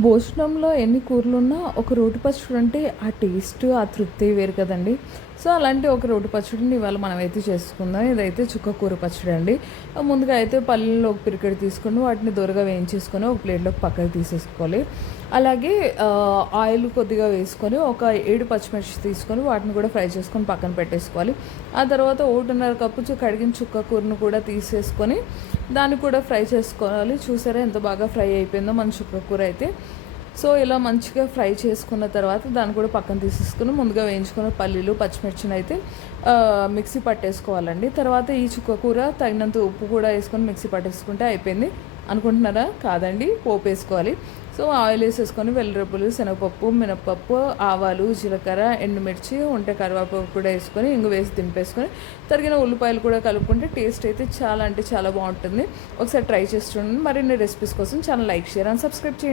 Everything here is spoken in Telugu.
భోజనంలో ఎన్ని కూరలున్నా ఒక రోటి పచ్చడి అంటే ఆ టేస్ట్, ఆ తృప్తి వేరు కదండీ! సో, అలాంటి ఒక రోటి పచ్చడిని ఇవాళ మనమైతే చేసుకుందాం. ఇదైతే చుక్క కూర పచ్చడి అండి. ముందుగా అయితే పల్లీలను ఒక పిరికెడు తీసుకొని వాటిని దోరగా వేయించేసుకొని ఒక ప్లేట్‌లోకి పక్కకు తీసేసుకోవాలి. అలాగే ఆయిల్ కొద్దిగా వేసుకొని ఒక 7 పచ్చిమిర్చి తీసుకొని వాటిని కూడా ఫ్రై చేసుకొని పక్కన పెట్టేసుకోవాలి. ఆ తర్వాత 1:30 కప్పు కడిగిన చుక్క కూరను కూడా తీసేసుకొని దాన్ని కూడా ఫ్రై చేసుకోవాలి. చూసారా ఎంత బాగా ఫ్రై అయిపోయిందో మన చుక్క కూర అయితే. సో, ఇలా మంచిగా ఫ్రై చేసుకున్న తర్వాత దాన్ని కూడా పక్కన తీసేసుకొని ముందుగా వేయించుకున్న పల్లీలు, పచ్చిమిర్చినైతే మిక్సీ పట్టేసుకోవాలండి. తర్వాత ఈ చుక్క కూర తగినంత ఉప్పు కూడా వేసుకొని మిక్సీ పట్టేసుకుంటే అయిపోయింది అనుకుంటున్నారా? కాదండి, పోపేసుకోవాలి. సో, ఆయిల్ వేసేసుకొని వెల్లిరబ్బలు, శనగపప్పు, మినపప్పు, ఆవాలు, జీలకర్ర, ఎండుమిర్చి ఉంటే కరివేపాకు కూడా వేసుకొని ఇంగు వేసి దింపేసుకొని తరిగిన ఉల్లిపాయలు కూడా కలుపుకుంటే టేస్ట్ అయితే చాలా అంటే చాలా బాగుంటుంది. ఒకసారి ట్రై చేసి చూడండి. మరిన్ని రెసిపీస్ కోసం channel like, share and subscribe చేయండి.